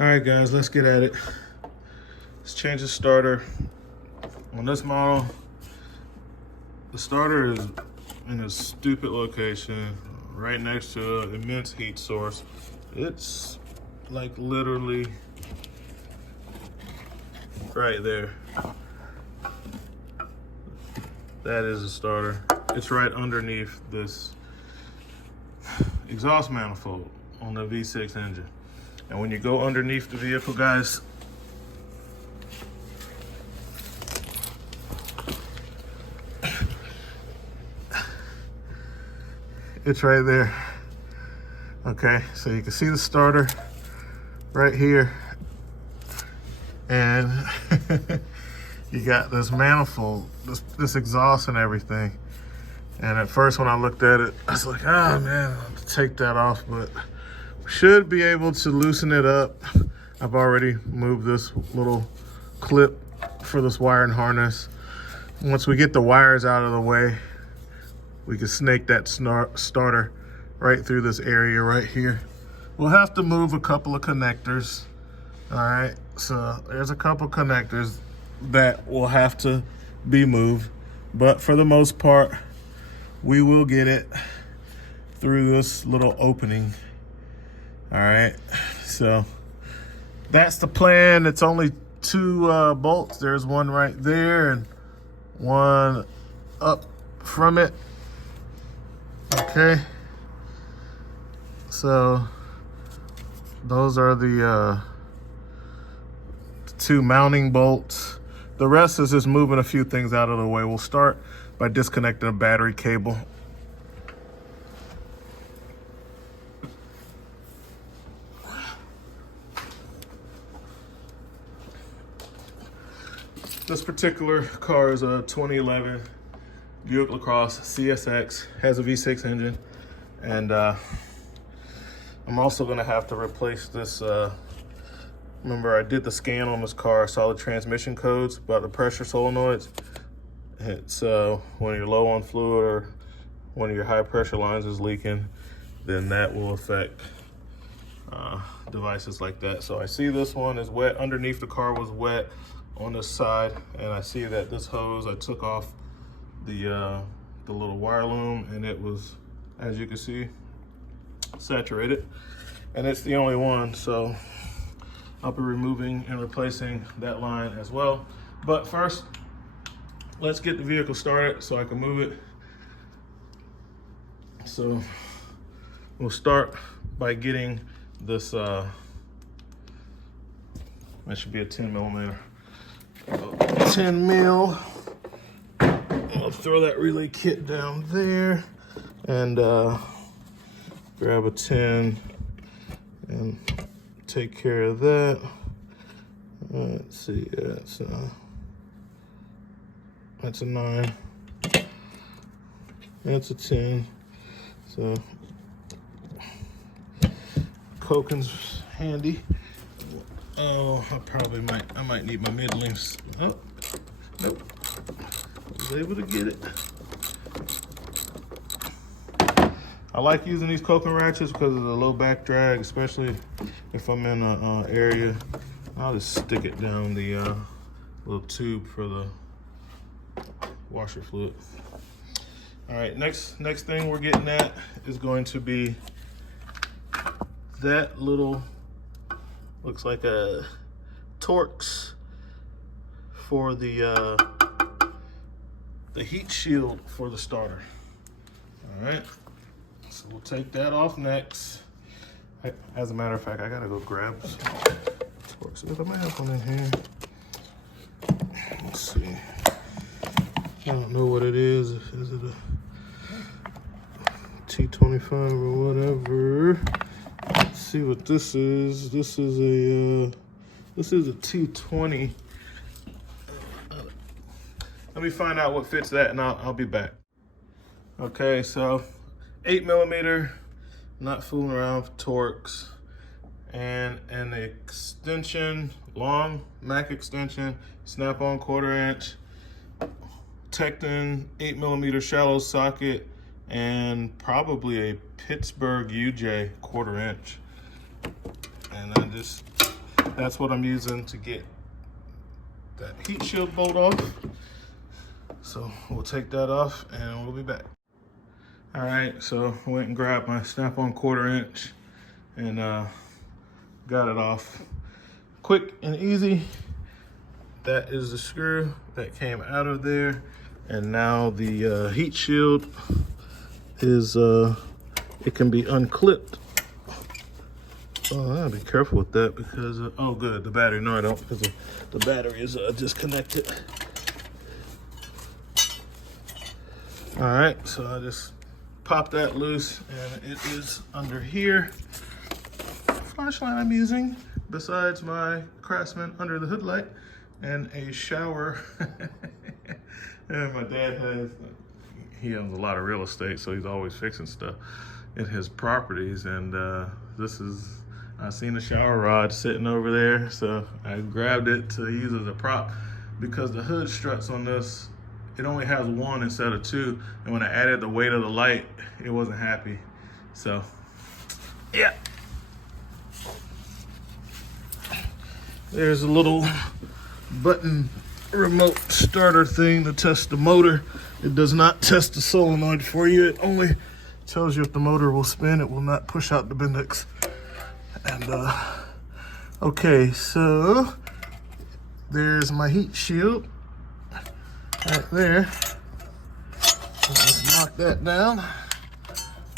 All right, guys, let's get at it. Let's change the starter. On this model, the starter is in a stupid location, right next to an immense heat source. It's like literally right there. That is the starter. It's right underneath this exhaust manifold on the V6 engine. And when you go underneath the vehicle, guys, it's right there. Okay, so you can see the starter right here. And you got this manifold, this exhaust and everything. And at first when I looked at it, I was like, oh man, I'll have to take that off, but we should be able to loosen it up. I've already moved this little clip for this wiring harness. Once we get the wires out of the way, we can snake that starter right through this area right here. We'll have to move a couple of connectors. All right, so there's a couple connectors that will have to be moved, but for the most part, we will get it through this little opening. All right, so that's the plan. It's only two bolts. There's one right there and one up from it. Okay, so those are the two mounting bolts. The rest is just moving a few things out of the way. We'll start by disconnecting a battery cable. This particular car is a 2011 Buick Lacrosse CSX, has a V6 engine, and I'm also gonna have to replace this. Remember, I did the scan on this car, I saw the transmission codes about the pressure solenoids. It's when you're low on fluid or one of your high pressure lines is leaking, then that will affect devices like that. So I see this one is wet. Underneath the car was wet on this side, and I see that this hose, I took off the little wire loom, and it was, as you can see, saturated, and it's the only one. So I'll be removing and replacing that line as well. But first, let's get the vehicle started so I can move it. So we'll start by getting this, that should be a 10 millimeter. 10 mil. I'll throw that relay kit down there and grab a 10 and take care of that. Let's see, that's a 9. That's a 10. So Coken's handy. Oh, I might need my mid links. Oh, nope. I was able to get it. I like using these Coken ratchets because of the low back drag, especially if I'm in an area. I'll just stick it down the little tube for the washer fluid. All right, next thing we're getting at is going to be that little, looks like a Torx for the heat shield for the starter. All right, so we'll take that off next. As a matter of fact, I gotta go grab some Torx. There's a map on in here. Let's see. I don't know what it is. Is it a T25 or whatever? Let's see what this is. This is a T20. Let me find out what fits that, and I'll be back. Okay, so 8 millimeter, not fooling around with Torx, and an extension, long Mac extension, snap-on 1/4 inch, Tecton 8 millimeter shallow socket, and probably a Pittsburgh UJ 1/4 inch. And I just that's what I'm using to get that heat shield bolt off. So we'll take that off and we'll be back. All right, so I went and grabbed my snap-on 1/4 inch and got it off quick and easy. That is the screw that came out of there. And now the heat shield is, it can be unclipped. Oh, I gotta be careful with that because, oh good, the battery, no I don't, because the battery is disconnected. All right, so I just popped that loose and it is under here. Flashlight I'm using, besides my Craftsman under the hood light, and a shower. And my dad he owns a lot of real estate, so he's always fixing stuff in his properties. And I seen a shower rod sitting over there, so I grabbed it to use as a prop because the hood struts on this, it only has 1 instead of 2. And when I added the weight of the light, it wasn't happy. So, yeah. There's a little button remote starter thing to test the motor. It does not test the solenoid for you. It only tells you if the motor will spin. It will not push out the Bendix. And okay, so there's my heat shield right there. Let's knock that down.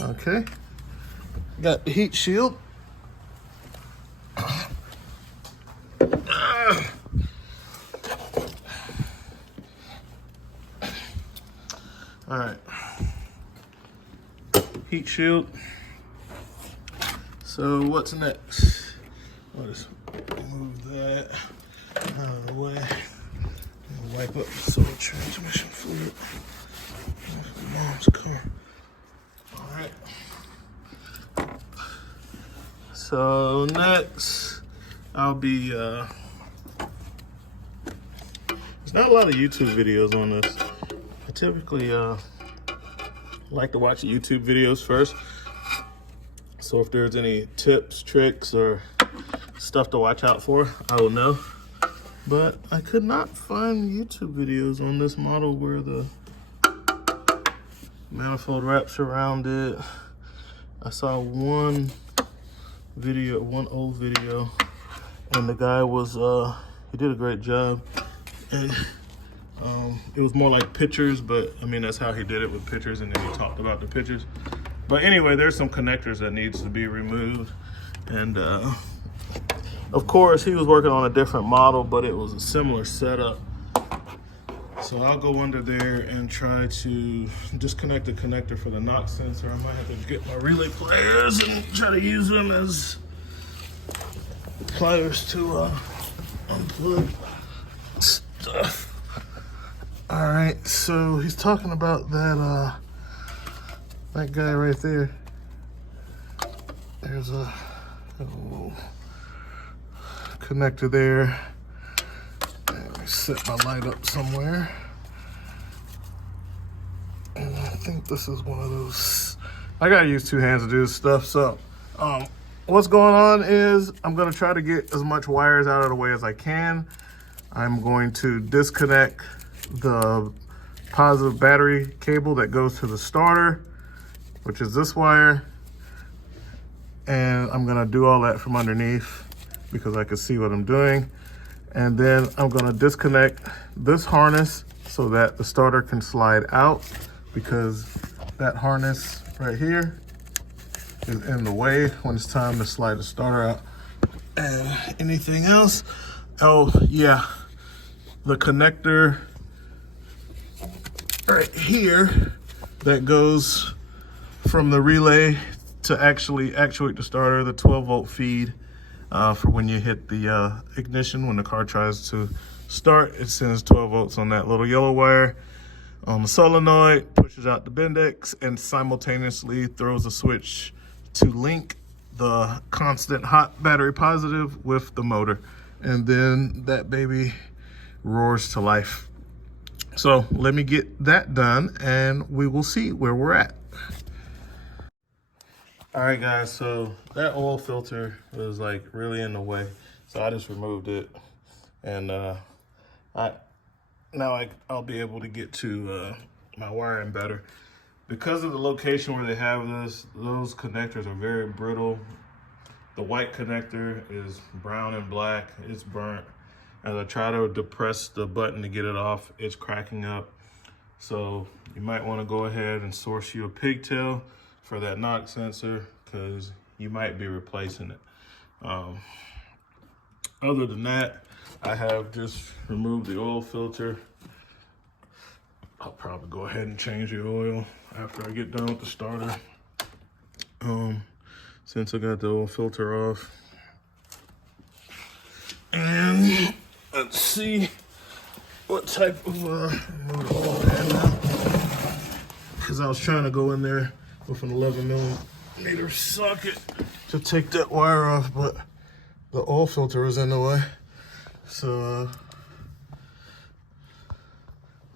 Okay, got the heat shield. All right, heat shield. So what's next? I'll just move that out of the way. And wipe up the solar transmission fluid. Mom's car. All right. So next, I'll be. There's not a lot of YouTube videos on this. I typically like to watch YouTube videos first. So if there's any tips, tricks, or stuff to watch out for, I will know. But I could not find YouTube videos on this model where the manifold wraps around it. I saw one old video, and the guy was, he did a great job. And it was more like pictures, but I mean, that's how he did it, with pictures, and then he talked about the pictures. But anyway, there's some connectors that needs to be removed. And of course, he was working on a different model, but it was a similar setup. So I'll go under there and try to disconnect the connector for the knock sensor. I might have to get my relay pliers and try to use them as pliers to unplug stuff. All right, so he's talking about that that guy right there. There's a little connector there. Let me set my light up somewhere. And I think this is one of those. I gotta use 2 hands to do this stuff. So what's going on is I'm gonna try to get as much wires out of the way as I can. I'm going to disconnect the positive battery cable that goes to the starter, which is this wire. And I'm gonna do all that from underneath because I can see what I'm doing. And then I'm gonna disconnect this harness so that the starter can slide out, because that harness right here is in the way when it's time to slide the starter out. And anything else? Oh yeah, the connector right here that goes from the relay to actually actuate the starter, the 12-volt feed for when you hit the ignition. When the car tries to start, it sends 12 volts on that little yellow wire on the solenoid, pushes out the Bendix, and simultaneously throws a switch to link the constant hot battery positive with the motor. And then that baby roars to life. So let me get that done and we will see where we're at. All right guys, so that oil filter was like really in the way. So I just removed it, and I'll be able to get to my wiring better. Because of the location where they have this, those connectors are very brittle. The white connector is brown and black, it's burnt. As I try to depress the button to get it off, it's cracking up. So you might want to go ahead and source you a pigtail for that knock sensor, because you might be replacing it. Other than that, I have just removed the oil filter. I'll probably go ahead and change the oil after I get done with the starter. Since I got the oil filter off. And let's see what type of motor oil I have now. Because I was trying to go in there with an 11mm socket to take that wire off, but the oil filter was in the way. So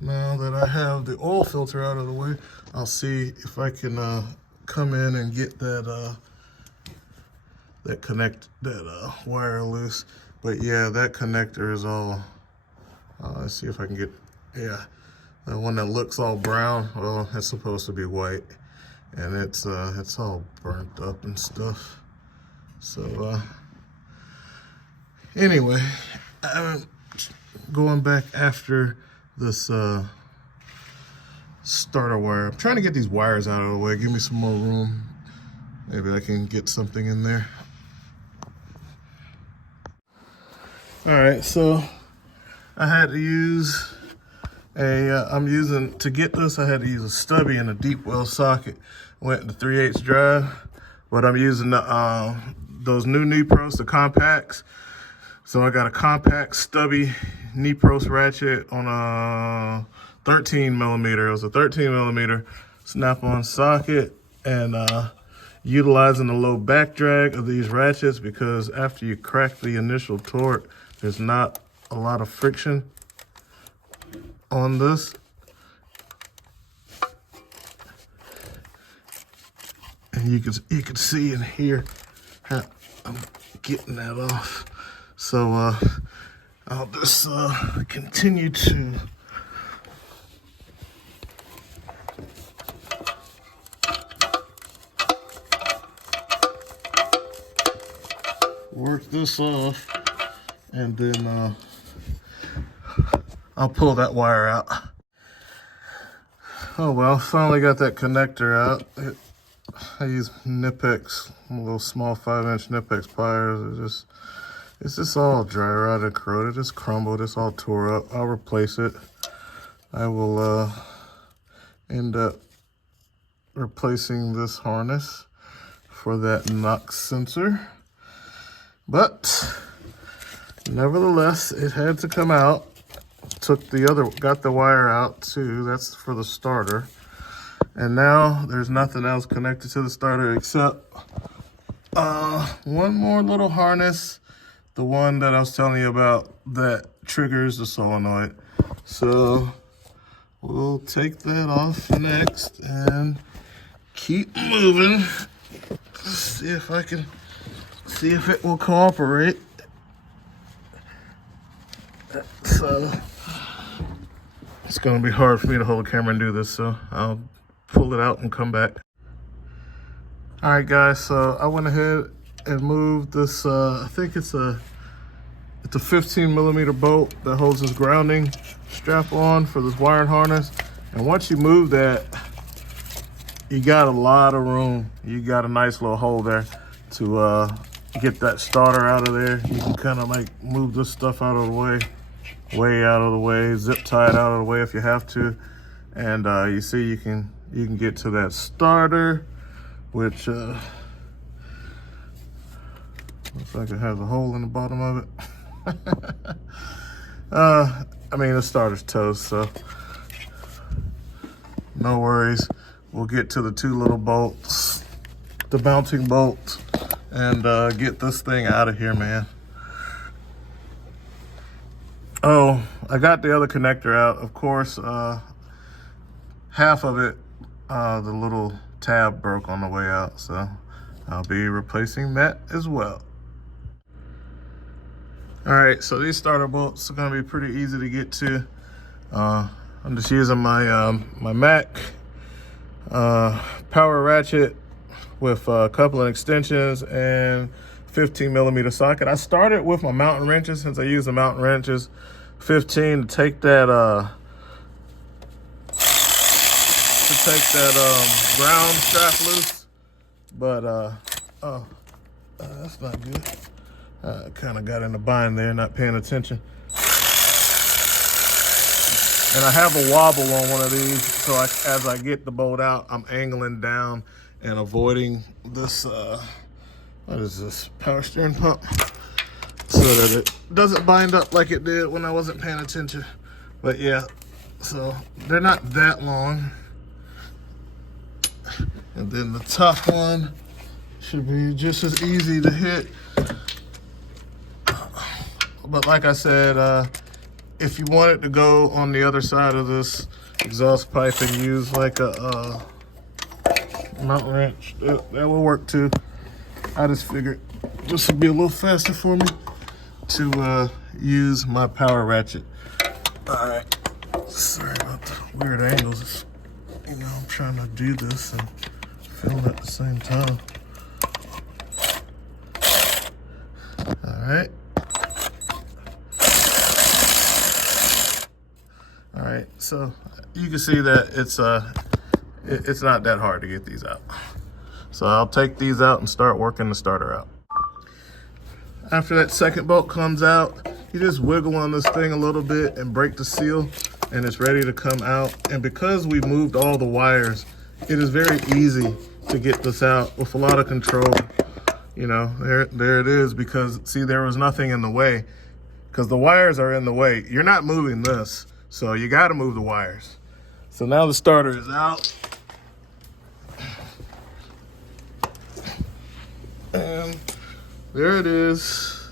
now that I have the oil filter out of the way, I'll see if I can come in and get that wire loose. But yeah, that connector is all, let's see if I can get, yeah, the one that looks all brown, well, it's supposed to be white, and it's all burnt up and stuff. So anyway, I'm going back after this starter wire. I'm trying to get these wires out of the way, give me some more room. Maybe I can get something in there. All right, so I had to use to get this, I had to use a stubby and a deep well socket. Went to 3/8 drive, but I'm using those new Knee-Pros, the compacts. So I got a compact stubby Knee-Pros ratchet on a 13mm. It was a 13mm snap-on socket, and utilizing the low back drag of these ratchets, because after you crack the initial torque, there's not a lot of friction on this. And you can see and hear how I'm getting that off. So I'll just continue to work this off, and then I'll pull that wire out. Oh well, finally got that connector out. I use Nipex, little small 5-inch Nipex pliers. It's just all dry rotted, corroded, it's crumbled, it's all tore up. I'll replace it. I will end up replacing this harness for that knock sensor. But nevertheless, it had to come out. Got the wire out too. That's for the starter. And now there's nothing else connected to the starter except one more little harness, the one that I was telling you about that triggers the solenoid. So we'll take that off next and keep moving. See if it will cooperate. So it's gonna be hard for me to hold the camera and do this, so I'll pull it out and come back. All right, guys, so I went ahead and moved this, I think it's a 15mm bolt that holds this grounding strap on for this wiring harness. And once you move that, you got a lot of room. You got a nice little hole there to get that starter out of there. You can kind of like move this stuff out of the way out of the way, zip tie it out of the way if you have to. And you see you can get to that starter, which looks like it has a hole in the bottom of it. I mean, the starter's toast, so no worries. We'll get to the two little bolts, the mounting bolt, and get this thing out of here, man. Oh, I got the other connector out. Of course, half of it, the little tab broke on the way out, so I'll be replacing that as well. All right, so these starter bolts are gonna be pretty easy to get to. I'm just using my my Mac power ratchet with a couple of extensions and 15mm socket. I started with my mountain wrenches since I use the mountain wrenches 15 to take that ground strap loose, but oh, that's not good. Kind of got in the bind there, not paying attention. And I have a wobble on one of these, so as I get the bolt out, I'm angling down and avoiding this, what is this, power steering pump, so that it doesn't bind up like it did when I wasn't paying attention. But yeah, so they're not that long. And then the top one should be just as easy to hit. But like I said, if you want it to go on the other side of this exhaust pipe and use like a mountain wrench, that will work too. I just figured this would be a little faster for me to use my power ratchet. All right, sorry about the weird angles. You know, I'm trying to do this and film at the same time. All right. All right, so you can see that it's not that hard to get these out. So I'll take these out and start working the starter out. After that second bolt comes out, you just wiggle on this thing a little bit and break the seal, and it's ready to come out. And because we moved all the wires, it is very easy to get this out with a lot of control. You know, there it is, because see, there was nothing in the way, because the wires are in the way. You're not moving this, so you got to move the wires. So now the starter is out. And there it is.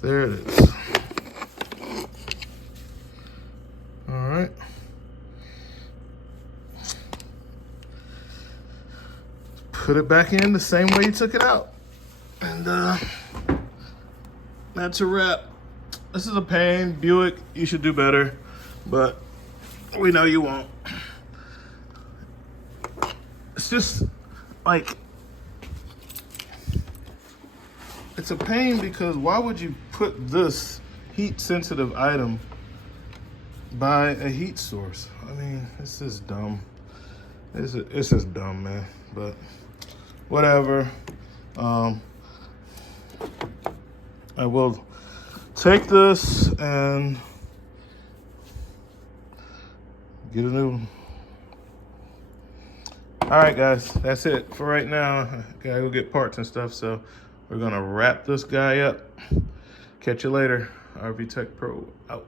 There it is. All right. Put it back in the same way you took it out. And that's a wrap. This is a pain. Buick, you should do better, but we know you won't. It's just like, it's a pain because why would you put this heat sensitive item by a heat source? I mean, this is dumb. It's just dumb, man, but whatever. I will take this and get a new one. All right, guys, that's it for right now. Gotta go get parts and stuff, so we're gonna wrap this guy up. Catch you later. RV Tech Pro out.